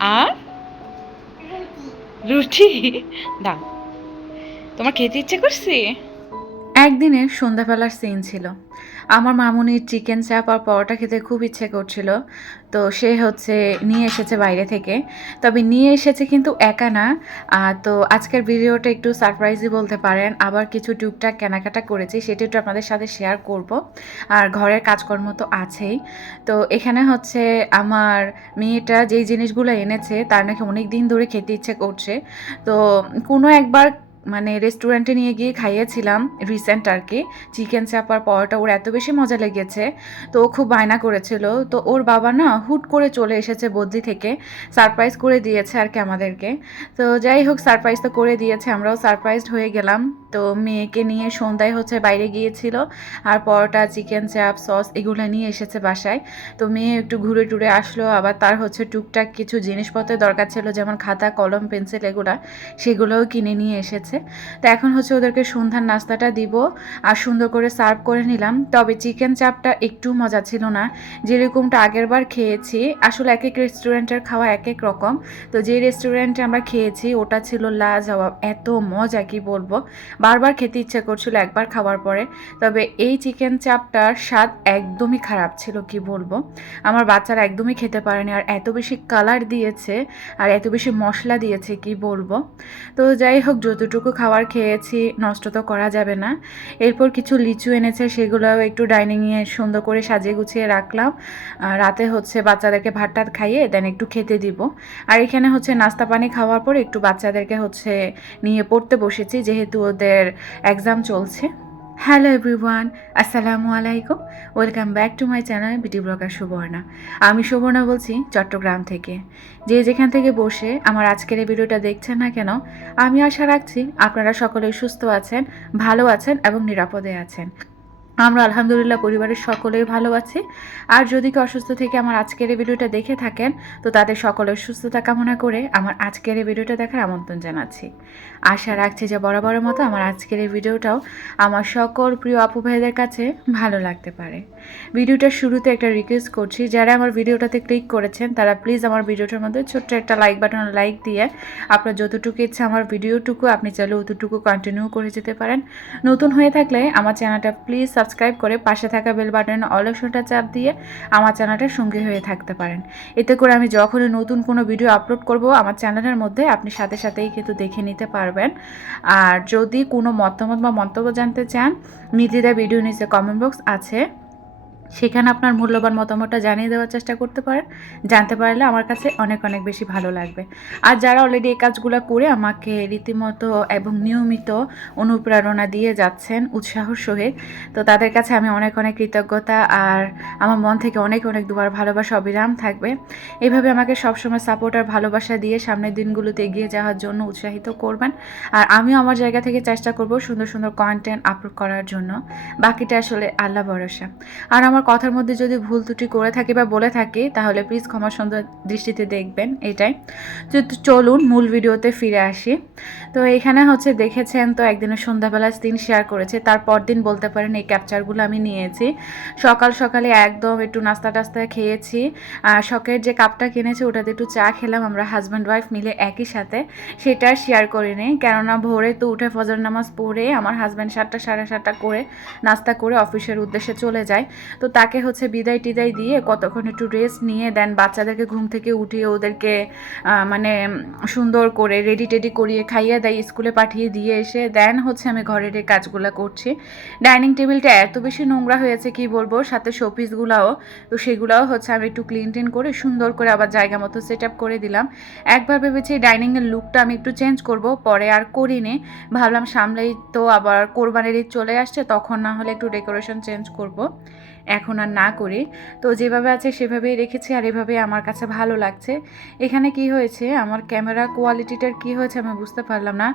আর? রুটি। দাও তোমার খেতে ইচ্ছে করছি? একদিনে সন্ধ্যাবেলার সিন ছিল। আমার মামুনির চিকেন চাপ আর পরোটা খেতে খুব ইচ্ছে করছিল। তো সে হচ্ছে নিয়ে এসেছে বাইরে থেকে। তবে নিয়ে এসেছে কিন্তু একা না। তো আজকের ভিডিওটা একটু সারপ্রাইজই বলতে পারেন। আবার কিছু টুকটাক কেনাকাটা করেছি, সেটা একটু আপনাদের সাথে শেয়ার করব। আর ঘরের কাজকর্ম তো আছেই। তো এখানে হচ্ছে আমার মেয়েটা যেই জিনিসগুলো এনেছে, তার নাকি অনেক দিন ধরে খেতে ইচ্ছে করছে। তো কোনো একবার মানে রেস্টুরেন্টে নিয়ে গিয়ে খাইয়েছিলাম রিসেন্ট আর কি। চিকেন চাপ আর পরোটা, ওর এত বেশি মজা লেগেছে। তো ও খুব বায়না করেছিল। তো ওর বাবা না হুট করে চলে এসেছে বদ্রি থেকে সারপ্রাইজ করে দিয়েছে আর কি আমাদেরকে। তো যাই হোক সারপ্রাইজ তো করে দিয়েছে, আমরাও সারপ্রাইজড হয়ে গেলাম। তো মেয়েকে নিয়ে সন্ধ্যায় হচ্ছে বাইরে গিয়েছিল আর পরোটা চিকেন চাপ সস এগুলো নিয়ে এসেছে বাসায়। তো মেয়ে একটু ঘুরে টুরে আসলো, আবার তার হচ্ছে টুকটাক কিছু জিনিসপত্রের দরকার ছিল, যেমন খাতা, কলম, পেন্সিল এগুলো, সেগুলোও কিনে নিয়ে এসেছে। তো এখন হচ্ছে ওদেরকে সন্ধ্যার নাস্তাটা দিব আর সুন্দর করে সার্ভ করে নিলাম। তবে চিকেন চাপটা একটু মজা ছিল না। যেরকমটা আগের বার খেয়েছি, আসলে এক এক রেস্টুরেন্টের খাওয়া এক এক রকম। তো যে রেস্টুরেন্টে আমরা খেয়েছি, ওটা ছিল লাজবাব। এত মজা, কি বলব? বারবার খেতে ইচ্ছে করছিল একবার খাওয়ার পরে। তবে এই চিকেন চাপটার স্বাদ একদমই খারাপ ছিল, কি বলব? আমার বাচ্চারা একদমই খেতে পারেনি আর এত বেশি কালার দিয়েছে আর এত বেশি মশলা দিয়েছে, কি বলব? তো যাই হোক, যতটুকু খাবার খেয়েছি, নষ্ট তো করা যাবে না। এরপর কিছু লিচু এনেছে, সেগুলোও একটু ডাইনিংয়ে সুন্দর করে সাজিয়ে গুছিয়ে রাখলাম। রাতে হচ্ছে বাচ্চাদেরকে ভাত টাত খাইয়ে দেন একটু খেতে দিব। আর এখানে হচ্ছে নাস্তা পানি খাওয়ার পর একটু বাচ্চাদেরকে হচ্ছে নিয়ে পড়তে বসেছি, যেহেতু ওদের এক্সাম চলছে। হ্যালো এভরিওয়ান আসসালামু আলাইকুম welcome back to my channel BT blogger Subarna আমি সুবর্ণা বলছি চট্টগ্রাম থেকে। যে যেখান থেকে বসে আমার আজকের এই ভিডিওটা দেখছেন না কেন, আমি আশা রাখছি আপনারা সকলেই সুস্থ আছেন, ভালো আছেন এবং নিরাপদে আছেন। আমরা আলহামদুলিল্লাহ পরিবারের সকলেই ভালো আছি। আর যদি কেউ অসুস্থ থেকে আমার আজকের এই ভিডিওটা দেখে থাকেন, তো তাদের সকলের সুস্থতা কামনা করে আমার আজকের এই ভিডিওটা দেখার আমন্ত্রণ জানাচ্ছি। আশা রাখছি যে বরাবরের মতো আমার আজকের এই ভিডিওটাও আমার সকল প্রিয় আপু ভাইদের কাছে ভালো লাগতে পারে। ভিডিওটার শুরুতে একটা রিকোয়েস্ট করছি, যারা আমার ভিডিওটাতে ক্লিক করেছেন, তারা প্লিজ আমার ভিডিওটার মধ্যে ছোট্ট একটা লাইক বাটন লাইক দিয়ে আপনার যতটুকু ইচ্ছা আমার ভিডিওটুকু আপনি চাইলে অতটুকু কন্টিনিউ করে যেতে পারেন। নতুন হয়ে থাকলে আমার চ্যানেলটা প্লিজ সাবস্ক্রাইব করে পাশে থাকা বেল বাটন অল অপশনটা চাপ দিয়ে আমার চ্যানেলটার সঙ্গী হয়ে থাকতে পারেন। এতে করে আমি যখনই নতুন কোনো ভিডিও আপলোড করব, আমার চ্যানেলের মধ্যে আপনি সাথে সাথেই কিন্তু দেখে নিতে পারবেন। আর যদি কোনো মতামত বা মন্তব্য জানতে চান নির্দ্বিধা ভিডিও নিচে কমেন্ট বক্স আছে। সেখানে আপনার মূল্যবান মতামতটা জানিয়ে দেওয়ার চেষ্টা করতে পারেন। জানতে পারলে আমার কাছে অনেক অনেক বেশি ভালো লাগবে। আর যারা অলরেডি এই কাজগুলো করে আমাকে রীতিমতো এবং নিয়মিত অনুপ্রেরণা দিয়ে যাচ্ছেন উৎসাহর সহিত, তো তাদের কাছে আমি অনেক অনেক কৃতজ্ঞতা আর আমার মন থেকে অনেক অনেক দুবার ভালোবাসা, অবিরাম থাকবে। এভাবে আমাকে সবসময় সাপোর্ট আর ভালোবাসা দিয়ে সামনের দিনগুলোতে এগিয়ে যাওয়ার জন্য উৎসাহিত করবেন। আর আমিও আমার জায়গা থেকে চেষ্টা করব সুন্দর সুন্দর কন্টেন্ট আপলোড করার জন্য। বাকিটা আসলে আল্লাহ ভরসা। আর আমার কথার মধ্যে যদি ভুল ত্রুটি করে থাকি বা বলে থাকি, তাহলে প্লিজ ক্ষমা সুন্দর দৃষ্টিতে দেখবেন, এটাই। তো চলুন, মূল ভিডিওতে ফিরে আসি। তো এখানে হচ্ছে দেখেছেন তো, একদিনের সন্ধ্যাবেলা দিন শেয়ার করেছে তারপর দিন বলতে পারেন এই ক্যাপচারগুলো আমি নিয়েছি। সকাল সকালে একদম একটু নাস্তা টাস্তা খেয়েছি, আর শখের যে কাপটা কিনেছি, ওটাতে একটু চা খেলাম, আমরা হাজব্যান্ড ওয়াইফ মিলে একই সাথে। সেটা শেয়ার করিনি, কেননা ভোরে তো উঠে ফজর নামাজ পড়ে, আমার হাজব্যান্ড সাতটা, সাড়ে সাতটা করে নাস্তা করে অফিসের উদ্দেশ্যে চলে যায়। তো তাকে হচ্ছে বিদায় টিদায় দিয়ে কতক্ষণ একটু রেস্ট নিয়ে দেন বাচ্চাদেরকে ঘুম থেকে উঠিয়ে ওদেরকে মানে সুন্দর করে রেডি টেডি করিয়ে খাইয়ে দেয়, স্কুলে পাঠিয়ে দিয়ে এসে দেন হচ্ছে আমি ঘরের এই কাজগুলো করছি। ডাইনিং টেবিলটা এত বেশি নোংরা হয়েছে কি বলব, সাথে শোপিসগুলাও তো সেগুলাও হচ্ছে আমি একটু ক্লিন টিন করে সুন্দর করে আবার জায়গা মতো সেট আপ করে দিলাম। একবার ভেবেছি ডাইনিংয়ের লুকটা আমি একটু চেঞ্জ করব, পরে আর করিনি। ভাবলাম সামলেই তো আবার কোরবানির ঈদ চলে আসছে, তখন না হলে একটু ডেকোরেশন চেঞ্জ করব। এখন আর না করি। তো যেভাবে আছে সেভাবেই রেখেছি আর এভাবে আমার কাছে ভালো লাগছে। এখানে কি হয়েছে? আমার ক্যামেরা কোয়ালিটিটার কি হয়েছে আমি বুঝতে পারলাম না।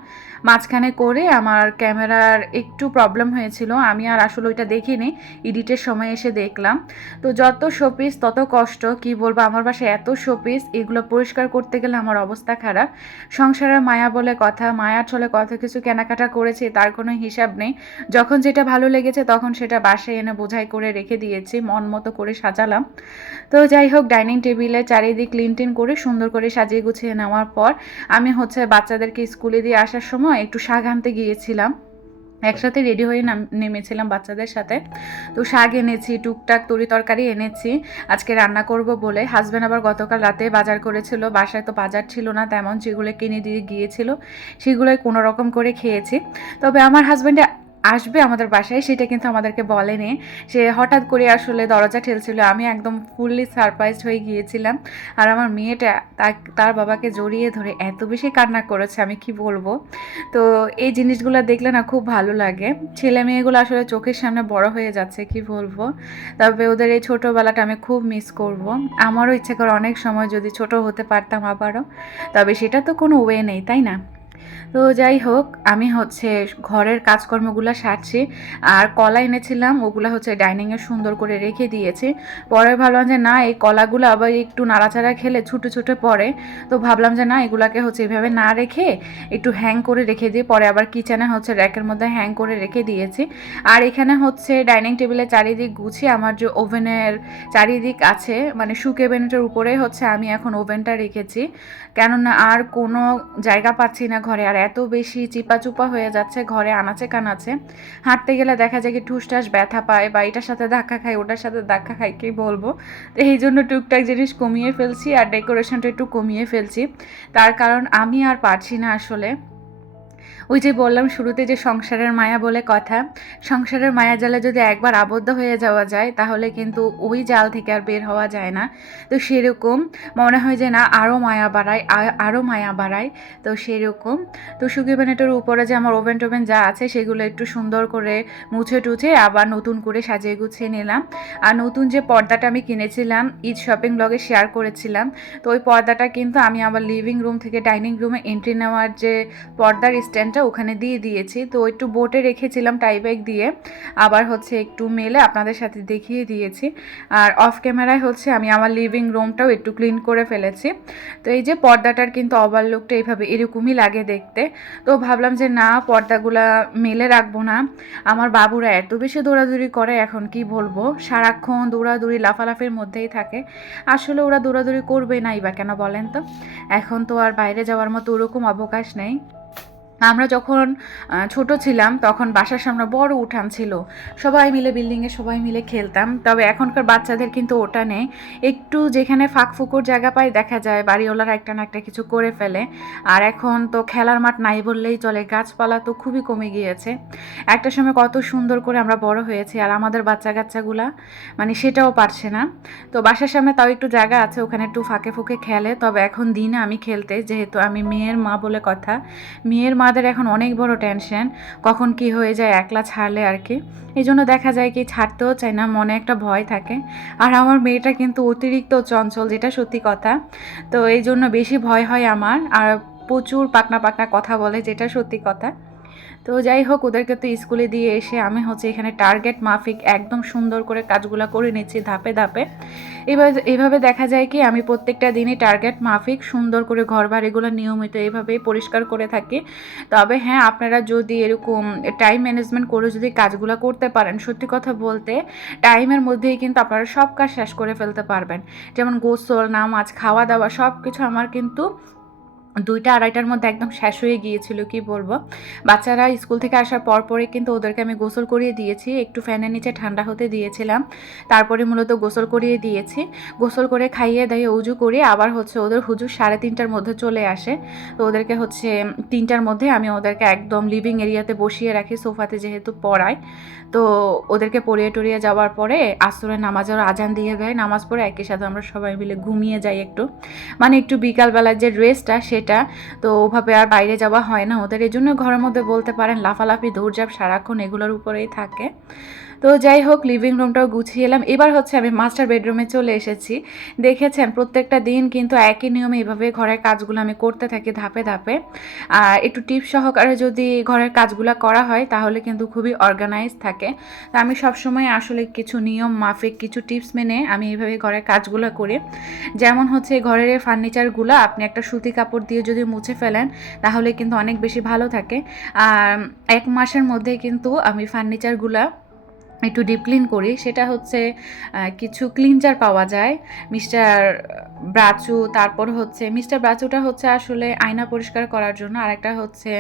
মাঝখানে করে আমার ক্যামেরার একটু প্রবলেম হয়েছিল। আমি আর আসলে ওইটা দেখিনি। এডিটের সময় এসে দেখলাম। তো যত শোপিস, তত কষ্ট। কি বলব? আমার বাসায় এত শোপিস, এগুলো পরিষ্কার করতে গেলে আমার অবস্থা খারাপ। সংসারের মায়া বলে কথা মায়ার চলে কত কিছু কেনাকাটা করেছি, তার কোনো হিসাব নেই। যখন যেটা ভালো লেগেছে তখন সেটা বাসায় এনে বোঝাই করে রেখে দিয়েছি, মন মতো করে সাজালাম। তো যাই হোক, ডাইনিং টেবিলে চারিদিক ক্লিন টিন করে সুন্দর করে সাজিয়ে গুছিয়ে নেওয়ার পর আমি হচ্ছে বাচ্চাদেরকে স্কুলে দিয়ে আসার সময় একটু শাক আনতে গিয়েছিলাম। একসাথে রেডি হয়ে নাম, নেমেছিলাম বাচ্চাদের সাথে। তো শাক এনেছি, টুকটাক তরি তরকারি এনেছি, আজকে রান্না করব বলে। হাজব্যান্ড আবার গতকাল রাতে বাজার করেছিল, বাসায় তো বাজার ছিল না তেমন, যেগুলো কিনে দিয়ে গিয়েছিল, সেগুলোই কোনো রকম করে খেয়েছি। তবে আমার হাজব্যান্ডে আসবে আমাদের বাসায়, সেটা কিন্তু আমাদেরকে বলেনি। সে হঠাৎ করে আসলে দরজা ঠেলছিল, আমি একদম ফুললি সারপ্রাইজড হয়ে গিয়েছিলাম। আর আমার মেয়েটা তার বাবাকে জড়িয়ে ধরে এত বেশি কান্না করেছে, আমি কি বলব? তো এই জিনিসগুলো দেখলে না খুব ভালো লাগে। ছেলে মেয়েগুলো আসলে চোখের সামনে বড় হয়ে যাচ্ছে, কি বলব? তবে ওদের এই ছোটোবেলাটা আমি খুব মিস করব। আমারও ইচ্ছে করে অনেক সময় যদি ছোট হতে পারতাম আবারও, তবে সেটা তো কোনো ওয়ে নেই, তাই না? তো যাই হোক, আমি হচ্ছে ঘরের কাজকর্মগুলো সারছি। আর কলা এনেছিলাম, ওগুলো হচ্ছে ডাইনিংয়ে সুন্দর করে রেখে দিয়েছি। পরে ভাবলাম যে না, এই কলাগুলো আবার একটু নাড়াচাড়া খেলে ছুটে ছুটে পড়ে। তো ভাবলাম যে না, এগুলাকে হচ্ছে এভাবে না রেখে একটু হ্যাং করে রেখে দিই। পরে আবার কিচেনে হচ্ছে র্যাকের মধ্যে হ্যাং করে রেখে দিয়েছি। আর এখানে হচ্ছে ডাইনিং টেবিলের চারিদিক গুছিয়ে আমার যে ওভেনের চারিদিক আছে মানে শুকে বেনেটের উপরে হচ্ছে আমি এখন ওভেনটা রেখেছি। কেননা আর কোনো জায়গা পাচ্ছি না ঘরে। আর এত বেশি চিপাচুপা হয়ে যাচ্ছে, ঘরে আনাচে কানাচে। হাঁটতে গেলে দেখা যায় কি ঠুসঠাস ব্যথা পায় বা এটার সাথে ধাক্কা খাই ওটার সাথে ধাক্কা খাই কি বলব? তো এই জন্য টুকটাক জিনিস কমিয়ে ফেলছি আর ডেকোরেশনটা একটু কমিয়ে ফেলছি। তার কারণ আমি আর পারছি না আসলে। ওই যে বললাম শুরুতে যে সংসারের মায়া বলে কথা, সংসারের মায়া জালে যদি একবার আবদ্ধ হয়ে যাওয়া যায়, তাহলে কিন্তু ওই জাল থেকে আর বের হওয়া যায় না। তো সেরকম মনে হয় যে না আরও মায়া বাড়ায় আরও মায়া বাড়ায়। তো সেরকম। তো সুগি বানেটের উপরে যে আমার ওভেন টোভেন যা আছে, সেগুলো একটু সুন্দর করে মুছে টুছে আবার নতুন করে সাজিয়ে গুছিয়ে নিলাম। আর নতুন যে পর্দাটা আমি কিনেছিলাম, ঈদ শপিং ব্লগে শেয়ার করেছিলাম, তো ওই পর্দাটা কিন্তু আমি আবার লিভিং রুম থেকে ডাইনিং রুমে এন্ট্রি নেওয়ার যে পর্দার স্ট্যান্ডটা ওখানে দিয়ে দিয়েছি। তো একটু বোটে রেখেছিলাম টাইব্যাগ দিয়ে। আবার হচ্ছে একটু মেলে আপনাদের সাথে দেখিয়ে দিয়েছি। আর অফ ক্যামেরায় হচ্ছে আমি আমার লিভিং রুমটাও একটু ক্লিন করে ফেলেছি। তো এই যে পর্দাটার কিন্তু ওভারলুকটা এইভাবে এরকমই লাগে দেখতে। তো ভাবলাম যে না, পর্দাগুলা মেলে রাখব না। আমার বাবুরা এত বেশি দৌড়াদৌড়ি করে এখন, কি বলব? সারাক্ষণ দৌড়াদৌড়ি লাফালাফির মধ্যেই থাকে। আসলে ওরা দৌড়াদৌড়ি করবে নাই বা কেন বলেন তো? এখন তো আর বাইরে যাওয়ার মতো ওরকম অবকাশ নেই। আমরা যখন ছোট ছিলাম তখন বাসার সামনে বড় উঠান ছিল। সবাই মিলে বিল্ডিংয়ে সবাই মিলে খেলতাম। তবে এখনকার বাচ্চাদের কিন্তু ওটা নেই। একটু যেখানে ফাঁক ফুকুর জায়গা পায় দেখা যায় বাড়িওয়ালারা একটা না একটা কিছু করে ফেলে। আর এখন তো খেলার মাঠ নাই বললেই চলে। গাছপালা তো খুবই কমে গিয়েছে। একটা সময় কত সুন্দর করে আমরা বড় হয়েছি আর আমাদের বাচ্চা কাচ্চাগুলা মানে সেটাও পারছে না। তো বাসার সামনে তাও একটু জায়গা আছে, ওখানে একটু ফাঁকে ফুঁকে খেলে। তবে এখন দিনে আমি খেলতে, যেহেতু আমি মেয়ের মা বলে কথা, মেয়ের মাদের এখন অনেক বড় টেনশন কখন কি হয়ে যায় একলা ছাড়লে আর কি। এই জন্য দেখা যায় কি ছাড়তেও চায় না, মনে একটা ভয় থাকে। আর আমার মেয়েটা কিন্তু অতিরিক্ত চঞ্চল, যেটা সত্যি কথা। তো এই জন্য বেশি ভয় হয় আমার, আর প্রচুর পাকনা পাকনা কথা বলে, যেটা সত্যি কথা। তো যাই হোক ওদেরকে তো স্কুলে দিয়ে এসে আমি হচ্ছে এখানে টার্গেট মাফিক একদম সুন্দর করে কাজগুলো করে নিচ্ছি ধাপে ধাপে। এবার এভাবে দেখা যায় কি, আমি প্রত্যেকটা দিনই টার্গেট মাফিক, সুন্দর করে ঘর বাড়িগুলো নিয়মিত এভাবেই পরিষ্কার করে থাকি। তবে হ্যাঁ আপনারা যদি এরকম টাইম ম্যানেজমেন্ট করে যদি কাজগুলো করতে পারেন, সত্যি কথা বলতে টাইমের মধ্যেই কিন্তু আপনারা সব কাজ শেষ করে ফেলতে পারবেন। যেমন গোসল, নামাজ খাওয়া দাওয়া সব কিছু আমার কিন্তু দুইটা আড়াইটার মধ্যে একদম শেষ হয়ে গিয়েছিল, কি বলব? বাচ্চারা স্কুল থেকে আসার পর পরে কিন্তু ওদেরকে আমি গোসল করিয়ে দিয়েছি, একটু ফ্যানের নিচে ঠান্ডা হতে দিয়েছিলাম, তারপরে মূলত গোসল করিয়ে দিয়েছি, গোসল করে খাইয়ে দাইয়ে উজু করে আবার হচ্ছে ওদের হুজুর সাড়ে তিনটার মধ্যে চলে আসে, তো ওদেরকে হচ্ছে তিনটার মধ্যে আমি ওদেরকে একদম লিভিং এরিয়াতে বসিয়ে রাখি, সোফাতে যেহেতু পড়াই তো ওদেরকে পড়িয়ে টরিয়ে যাওয়ার পরে আসরের নামাজের আজান দিয়ে দেয়, নামাজ পড়ে একই সাথে আমরা সবাই মিলে ঘুমিয়ে যাই একটু মানে একটু বিকালবেলার যে রেস্টটা সেটা তো ওভাবে আর বাইরে যাওয়া হয় না। ওদের এই জন্য ঘরের মধ্যে বলতে পারেন, লাফালাফি, দৌড়ঝাঁপ সারাক্ষণ এগুলোর উপরেই থাকে। তো যাই হোক লিভিং রুমটাও গুছিয়ে এলাম। এবার হচ্ছে আমি মাস্টার বেডরুমে চলে এসেছি। দেখেছেন, প্রত্যেকটা দিন কিন্তু একই নিয়মে এভাবে ঘরের কাজগুলো আমি করতে থাকি ধাপে ধাপে। আর একটু টিপ সহকারে যদি ঘরের কাজগুলো করা হয়, তাহলে কিন্তু খুবই অর্গানাইজ থাকে। তা আমি সবসময় আসলে কিছু নিয়ম, মাফিক কিছু টিপস মেনে আমি এইভাবে ঘরের কাজগুলো করি। যেমন হচ্ছে ঘরের ফার্নিচারগুলো আপনি একটা সুতি কাপড় দিয়ে যদি মুছে ফেলেন, তাহলে কিন্তু অনেক বেশি ভালো থাকে। আর এক মাসের মধ্যে কিন্তু আমি ফার্নিচারগুলো একটু ডিপ ক্লিন করি, সেটা হচ্ছে কিছু ক্লিনজার পাওয়া যায় মিস্টার ব্রাচু, তারপর হচ্ছে মিস্টার ব্রাচুটা হচ্ছে আসলে আয়না পরিষ্কার করার জন্য, আরেকটা হচ্ছে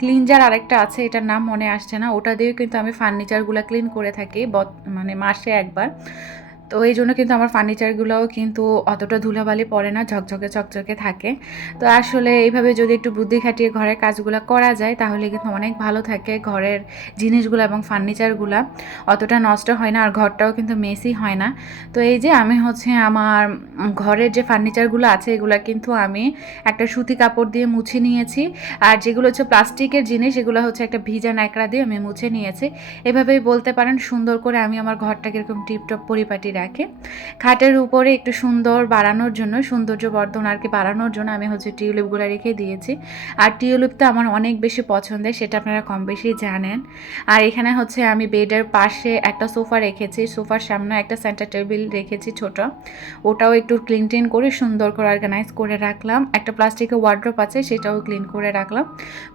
ক্লিনজার আরেকটা আছে, এটার নাম মনে আসছে না, ওটা দিয়েও কিন্তু আমি ফার্নিচারগুলো ক্লিন করে থাকি মানে মাসে একবার। তো এই জন্য কিন্তু আমার ফার্নিচারগুলোও কিন্তু অতটা ধুলাবালি পড়ে না, ঝকঝকে, চকচকে থাকে। তো আসলে এইভাবে যদি একটু বুদ্ধি খাটিয়ে ঘরের কাজগুলো করা যায়, তাহলে কিন্তু অনেক ভালো থাকে ঘরের জিনিসগুলো এবং ফার্নিচারগুলো অতটা নষ্ট হয় না, আর ঘরটাও কিন্তু মেসি হয় না। তো এই যে আমি হচ্ছে আমার ঘরের যে ফার্নিচারগুলো আছে, এগুলো কিন্তু আমি একটা সুতি কাপড় দিয়ে মুছে নিয়েছি। আর যেগুলো হচ্ছে প্লাস্টিকের জিনিস, এগুলো হচ্ছে একটা ভিজা ন্যাকড়া দিয়ে আমি মুছে নিয়েছি। এভাবেই বলতে পারেন সুন্দর করে আমি আমার ঘরটাকে এরকম টিপটপ পরিপাটি রাখি। খাটের উপরে একটু সুন্দর বাড়ানোর জন্য, সৌন্দর্য বর্ধন আর কি বাড়ানোর জন্য আমি হচ্ছে টিউলিপগুলো রেখে দিয়েছি। আর টিউলিপ তো আমার অনেক বেশি পছন্দের, সেটা আপনারা কম বেশি জানেন। আর এখানে হচ্ছে আমি বেডের পাশে একটা সোফা রেখেছি, সোফার সামনে একটা সেন্টার টেবিল রেখেছি ছোট। ওটাও একটু ক্লিন টিন করে সুন্দর করে অর্গানাইজ করে রাখলাম। একটা প্লাস্টিকের ওয়ার্ড্রপ আছে, সেটাও ক্লিন করে রাখলাম।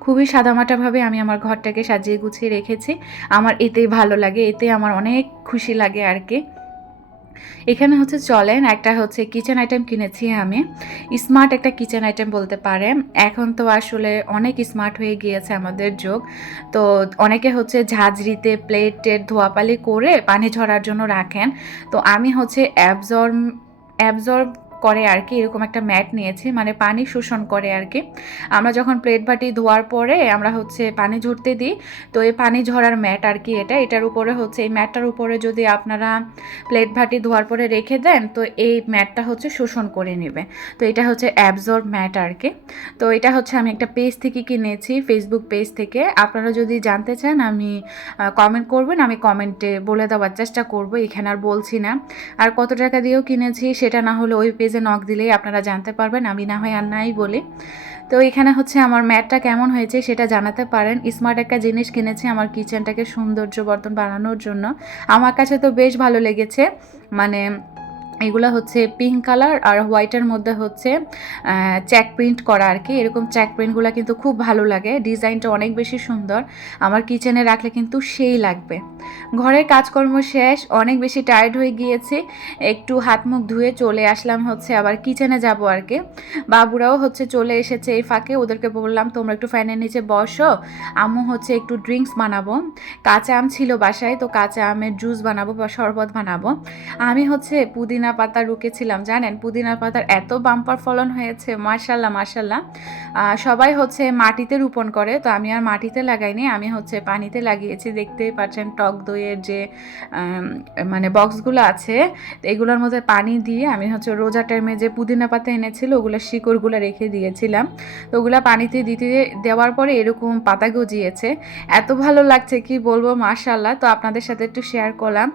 খুবই সাদামাটাভাবে আমি আমার ঘরটাকে সাজিয়ে গুছিয়ে রেখেছি। আমার এতেই ভালো লাগে, এতে আমার অনেক খুশি লাগে আর কি। এখানে হচ্ছে চলেন, একটা হচ্ছে কিচেন আইটেম কিনেছি আমি। স্মার্ট একটা কিচেন আইটেম বলতে পারে এখন তো আসলে অনেক স্মার্ট হয়ে গিয়েছে আমাদের যোগ। তো অনেকে হচ্ছে ঝাঁঝরিতে প্লেটের ধোয়াপালি করে পানি ঝরার জন্য রাখেন। তো আমি হচ্ছে অ্যাবজর্ব অ্যাবজর্ব করে আর কি, এরকম একটা ম্যাট নিয়েছি মানে পানি শোষণ করে আর কি। আমরা যখন প্লেট বাটি ধোয়ার পরে আমরা হচ্ছে পানি ঝরতে দিই, তো এই পানি ঝরার ম্যাট আর কি এটা, এটার উপরে হচ্ছে, এই ম্যাটটার উপরে যদি আপনারা প্লেট ভাটি ধোয়ার পরে রেখে দেন, তো এই ম্যাটটা হচ্ছে শোষণ করে নেবে। তো এটা হচ্ছে অ্যাবজর্ব ম্যাট আর কি। তো এটা হচ্ছে আমি একটা পেজ থেকে কিনেছি ফেসবুক পেজ থেকে। আপনারা যদি জানতে চান, আমি কমেন্ট করবেন, আমি কমেন্টে বলে দেওয়ার চেষ্টা করব, এখানে আর বলছি না। আর কত টাকা দিয়েও কিনেছি, সেটা না হলে ওই পেজে নক দিলেই আপনারা জানতে পারবেন, আমি না হয় আর নাই বলি। তো এখানে হচ্ছে আমার ম্যাটটা কেমন হয়েছে সেটা জানাতে পারেন। স্মার্ট একটা জিনিস কিনেছি আমার কিচেনটাকে সৌন্দর্য বর্তন বানানোর জন্য। আমার কাছে তো বেশ ভালো লেগেছে। মানে এগুলো হচ্ছে পিঙ্ক কালার আর হোয়াইটের মধ্যে হচ্ছে চ্যাক প্রিন্ট করা আর কি। এরকম চ্যাক প্রিন্টগুলো কিন্তু খুব ভালো লাগে। ডিজাইনটা অনেক বেশি সুন্দর। আমার কিচেনে রাখলে কিন্তু সেই লাগবে। ঘরের কাজকর্ম শেষ, অনেক বেশি টায়ার্ড হয়ে গিয়েছে। একটু হাত মুখ ধুয়ে চলে আসলাম হচ্ছে, আবার কিচেনে যাব আর কি। বাবুরাও হচ্ছে চলে এসেছে এই ফাঁকে। ওদেরকে বললাম, তোমরা একটু ফ্যানের নিচে বসো। আম্মু হচ্ছে একটু ড্রিঙ্কস বানাবো। কাঁচা আম ছিল বাসায়, তো কাঁচা আমের জুস বানাবো বা শরবত বানাবো। আমি হচ্ছে পুদিনা পাতা রুকেছিলাম, জানেন? পুদিনা পাতার এত বাম্পার ফলন হয়েছে মার্শাল্লাহ মার্শাল্লাহ সবাই হচ্ছে মাটিতে রোপণ করে, তো আমি আর মাটিতে লাগাইনি, আমি হচ্ছে পানিতে লাগিয়েছি। দেখতেই পাচ্ছেন টক দইয়ের যে মানে বক্সগুলো আছে, এগুলোর মধ্যে পানি দিয়ে আমি হচ্ছে রোজা টাইমে যে পুদিনা পাতা এনেছিল, ওগুলো শিকড়গুলো রেখে দিয়েছিলাম। তো ওগুলো পানিতে দিতে দেওয়ার পরে এরকম পাতা গজিয়েছে। এত ভালো লাগছে, কি বলব? মার্শাল্লাহ তো আপনাদের সাথে একটু শেয়ার করলাম।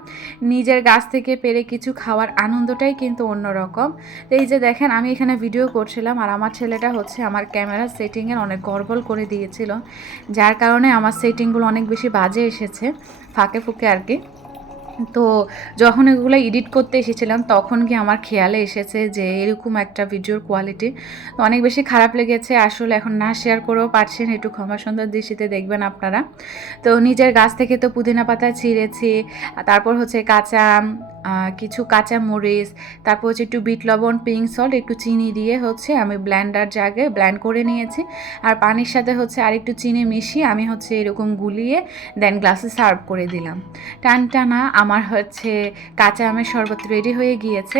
নিজের গাছ থেকে পেরে কিছু খাওয়ার আনন্দটাই কিন্তু অন্যরকম। তো এই যে দেখেন, আমি এখানে ভিডিও করছিলাম আর আমার ছেলেটা হচ্ছে আমার ক্যামেরা সেটিংয়ের অনেক গড়বড় করে দিয়েছিল, যার কারণে আমার সেটিংগুলো অনেক বেশি বাজে এসেছে, ফাঁকে ফুঁকে আর কি। তো যখন এগুলো এডিট করতে এসেছিলাম, তখন কি আমার খেয়ালে এসেছে যে এরকম একটা ভিডিওর কোয়ালিটি তো অনেক বেশি খারাপ লেগেছে। আসলে এখন না শেয়ার করেও পারছেন, একটু ক্ষমা সুন্দর দৃষ্টিতে দেখবেন আপনারা। তো নিজের গাছ থেকে তো পুদিনা পাতা ছিঁড়েছি, তারপর হচ্ছে কাঁচা কিছু কাঁচা মরিচ তারপর হচ্ছে একটু বিট লবণ পিঙ্ক সল্ট একটু চিনি দিয়ে হচ্ছে আমি ব্ল্যান্ডার জাগে ব্ল্যান্ড করে নিয়েছি। আর পানির সাথে হচ্ছে আর একটু চিনি মিশিয়ে আমি হচ্ছে এরকম গুলিয়ে দেন গ্লাসে সার্ভ করে দিলাম। টান টানা আমার হচ্ছে কাঁচা আমের শরবত রেডি হয়ে গিয়েছে।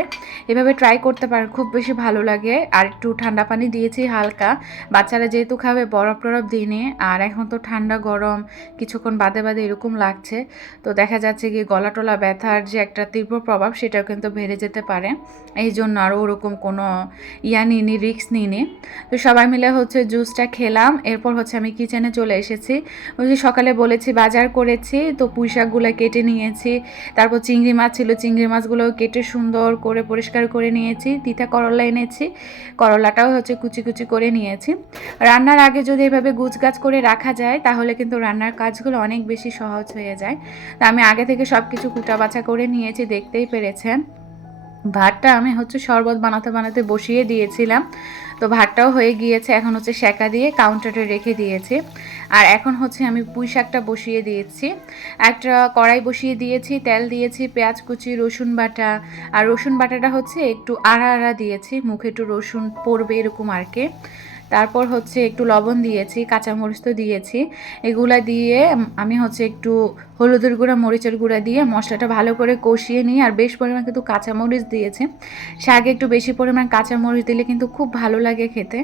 এভাবে ট্রাই করতে পারেন খুব বেশি ভালো লাগে। আর একটু ঠান্ডা পানি দিয়েছি হালকা। বাচ্চারা যেহেতু খাবে বরফ টরফ দিনে, আর এখন তো ঠান্ডা গরম, কিছুক্ষণ বাদে বাদে এরকম লাগছে। তো দেখা যাচ্ছে কি গলা টলা ব্যথার যে একটা তীব্র প্রভাব সেটাও কিন্তু বেড়ে যেতে পারে। এই জন্য আরও ওরকম কোনো ইয়া নিইনি রিক্স নিইনি। তো সবাই মিলে হচ্ছে জুসটা খেলাম। এরপর হচ্ছে আমি কিচেনে চলে এসেছি। ওই সকালে বলেছি, বাজার করেছি। তো পুঁই শাকগুলো কেটে নিয়েছি। তারপর চিংড়ি মাছ ছিল, চিংড়ি মাছগুলোও কেটে সুন্দর করে পরিষ্কার করে নিয়েছি। তিতা করলা এনেছি। করলাটাও হচ্ছে কুচি কুচি করে নিয়েছি। রান্নার আগে যদি এভাবে গুছগাছ করে রাখা যায়, তাহলে কিন্তু রান্নার কাজগুলো অনেক বেশি সহজ হয়ে যায়। তা আমি আগে থেকে সব কিছু কুটা বাছা করে নিয়েছি দেখতেই পেরেছেন। ভাতটা আমি হচ্ছে শরবত বানাতে বানাতে বসিয়ে দিয়েছিলাম। তো ভাতটাও হয়ে গিয়েছে, এখন হচ্ছে সেকা দিয়ে কাউন্টারে রেখে দিয়েছি। আর এখন হচ্ছে আমি পুঁই শাকটা বসিয়ে দিয়েছি। একটা কড়াই বসিয়ে দিয়েছি, তেল দিয়েছি, পেঁয়াজ কুচি, রসুন বাটা। আর রসুন বাটাটা হচ্ছে একটু আড়া আড়া দিয়েছি, মুখে একটু রসুন পড়বে এরকম আর কি। তারপর হচ্ছে একটু লবণ দিয়েছি, কাঁচামরিচ তো দিয়েছি। এগুলা দিয়ে আমি হচ্ছে একটু হলুদের গুঁড়া, মরিচের গুঁড়া দিয়ে মশলাটা ভালো করে কষিয়ে নিই। আর বেশ পরিমাণ কিন্তু কাঁচামরিচ দিয়েছি। শাকে একটু বেশি পরিমাণ কাঁচামরিচ দিলে কিন্তু খুব ভালো লাগে খেতে।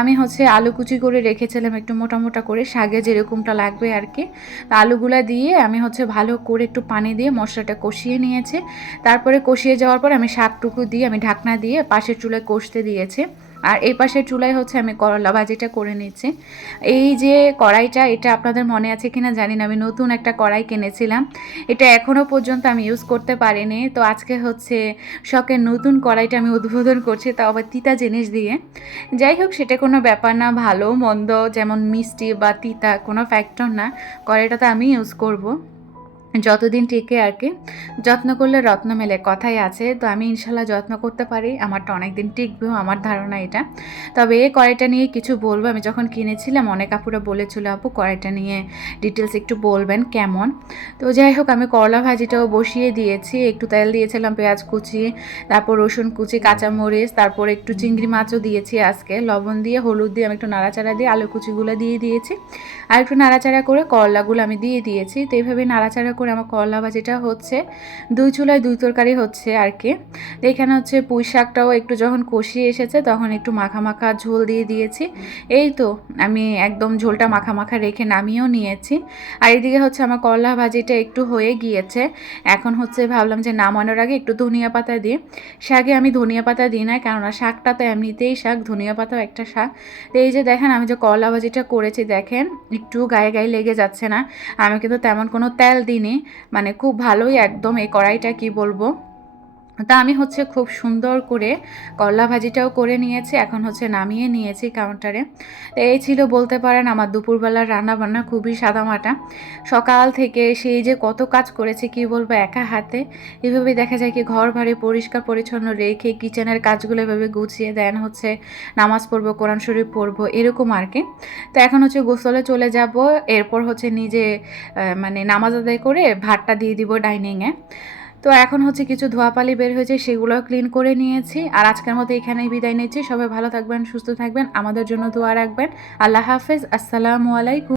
আমি হচ্ছে আলু কুচি করে রেখেছিলাম একটু মোটা মোটা করে শাকে যেরকমটা লাগবে আর কি। আলুগুলা দিয়ে আমি হচ্ছে ভালো করে একটু পানি দিয়ে মশলাটা কষিয়ে নিয়েছি। তারপরে কষিয়ে যাওয়ার পর আমি শাকটুকু দিয়ে, আমি ঢাকনা দিয়ে পাশের চুলায় কষতে দিয়েছি। আর এই পাশের চুলায় হচ্ছে আমি করলা ভাজিটা করে নিচ্ছি। এই যে কড়াইটা, এটা আপনাদের মনে আছে কিনা জানি না, আমি নতুন একটা কড়াই কিনেছিলাম। এটা এখনও পর্যন্ত আমি ইউজ করতে পারিনি। তো আজকে হচ্ছে শখের নতুন কড়াইটা আমি উদ্বোধন করছি তাও আবার তিতা জিনিস দিয়ে। যাই হোক, সেটা কোনো ব্যাপার না, ভালো, মন্দ, যেমন মিষ্টি বা তিতা, কোনো ফ্যাক্টর না। কড়াইটা তো আমি ইউজ করব, যতদিন টিকে আর কি। যত্ন করলে রত্ন মেলে, কথাই আছে। তো আমি ইনশাল্লাহ যত্ন করতে পারি। আমারটা অনেক দিন টিকবেও, আমার ধারণা এটা। তবে এই কড়াইটা নিয়ে কিছু বলব। আমি যখন কিনেছিলাম, অনেক আপুরা বলেছিল, আপু, কড়াইটা নিয়ে ডিটেলস একটু বলবেন, কেমন? তো যাই হোক, আমি করলা ভাজিটাও বসিয়ে দিয়েছি। একটু তেল দিয়েছিলাম, পেঁয়াজ কুচি, তারপর রসুন কুচি, কাঁচামরিচ, তারপর একটু চিংড়ি মাছও দিয়েছি আজকে। লবণ দিয়ে, হলুদ দিয়ে, আমি একটু নাড়াচাড়া দিয়ে আলু কুচিগুলো দিয়ে দিয়েছি। আর একটু নাড়াচাড়া করে করলাগুলো আমি দিয়ে দিয়েছি। তো এইভাবে নাড়াচাড়া করে আমার করলা ভাজিটা হচ্ছে। দুই চুলায় দুই তরকারি হচ্ছে আর কি। এখানে হচ্ছে পুঁই শাকটাও একটু যখন কষিয়ে এসেছে তখন একটু মাখা মাখা ঝোল দিয়ে দিয়েছি। এই তো আমি একদম ঝোলটা মাখা মাখা রেখে নামিয়েও নিয়েছি। আর এদিকে হচ্ছে আমার করলা ভাজিটা একটু হয়ে গিয়েছে। এখন হচ্ছে ভাবলাম যে নামানোর আগে একটু ধনিয়া পাতা দিই। শাকে আমি ধনিয়া পাতা দিই না কেননা শাকটা তো এমনিতেই শাক, ধনিয়া পাতাও একটা শাক। তো এই যে দেখেন আমি যে করলা ভাজিটা করেছি দেখেন, একটু গায়ে গায়ে লেগে যাচ্ছে না। আমি কিন্তু তেমন কোনো তেল দিইনি। মানে খুব ভালোই একদম এই কড়াইটা কি বলব? তা আমি হচ্ছে খুব সুন্দর করে করলা ভাজিটাও করে নিয়েছি, এখন হচ্ছে নামিয়ে নিয়েছি কাউন্টারে তো এই ছিল বলতে পারেন আমার দুপুরবেলার রান্না বান্না খুবই সাদামাটা। সকাল থেকে সেই যে কত কাজ করেছি কি বলব, একা হাতে, এভাবে দেখা যায় কি ঘর বাড়ি পরিষ্কার পরিচ্ছন্ন রেখে কিচেনের কাজগুলো এভাবে গুছিয়ে দেন হচ্ছে নামাজ পড়ব, কোরআন শরীফ পড়ব, এরকম আর কি। তো এখন হচ্ছে গোসলে চলে যাব, এরপর হচ্ছে নিজে মানে নামাজ আদায় করে ভাতটা দিয়ে দিব ডাইনিংয়ে তো এখন হচ্ছে কিছু ধোয়াপালি বের হয়েছে সেগুলো ক্লিন করে নিয়েছি। আর আজকের মতো এখানেই বিদায় নিচ্ছি। সবাই ভালো থাকবেন, সুস্থ থাকবেন, আমাদের জন্য দোয়া রাখবেন। আল্লাহ হাফেজ, আসসালামু আলাইকুম।